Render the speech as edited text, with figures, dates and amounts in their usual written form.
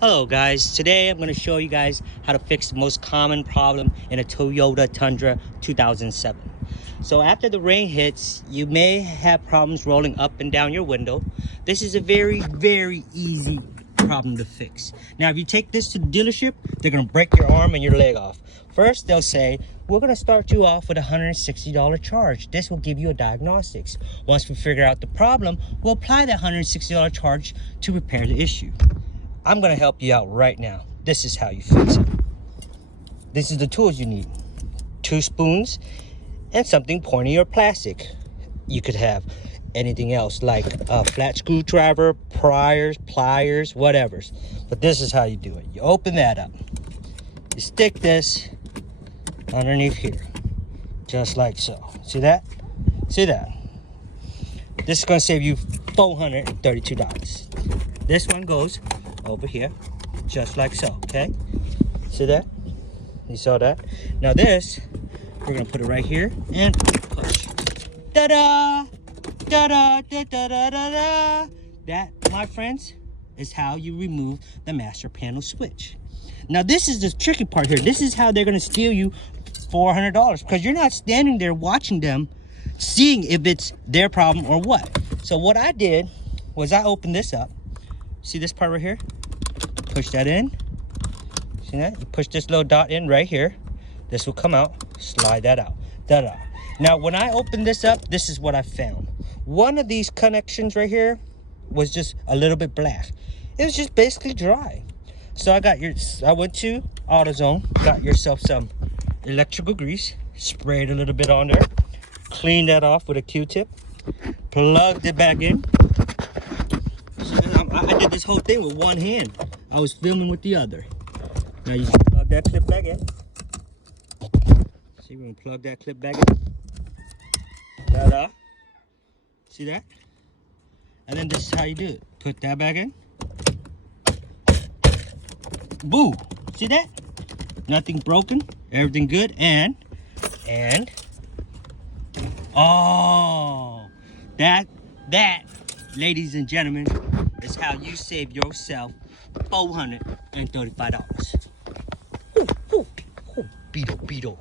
Hello guys, today I'm going to show you guys how to fix the most common problem in a Toyota Tundra 2007. So after the rain hits, you may have problems rolling up and down your window. This is a very easy problem to fix. Now if you take this to the dealership, they're going to break your arm and your leg off. First they'll say, we're going to start you off with a $160 charge. This will give you a diagnostics. Once we figure out the problem, we'll apply that $160 charge to repair the issue. I'm gonna help you out right now. This is how you fix it. This is the tools you need. 2 spoons and something pointy or plastic. You could have anything else like a flat screwdriver, pliers, whatever. But this is how you do it. You open that up. You stick this underneath here, just like so. See that? See that? This is gonna save you $432. This one goes over here, just like so, okay? See that? You saw that? Now this, we're gonna put it right here and push. Da-da! Da-da! Da-da-da-da-da! That, my friends, is how you remove the master panel switch. Now this is the tricky part here. This is how they're gonna steal you $400, because you're not standing there watching them, seeing if it's their problem or what. So what I did was I opened this up. See this part right here? Push that in. See that? You push this little dot in right here. This will come out. Slide that out. Da-da. Now, when I opened this up, this is what I found. One of these connections right here was just a little bit black. It was just basically dry. So I went to AutoZone, got yourself some electrical grease, sprayed a little bit on there, cleaned that off with a Q-tip, plugged it back in. I did this whole thing with one hand. I was filming with the other. Now you can plug that clip back in. See, we're gonna plug that clip back in. Ta-da. See that? And then this is how you do it. Put that back in. Boo! See that? Nothing broken. Everything good. And oh, that, ladies and gentlemen, is how you save yourself $435. Beetle.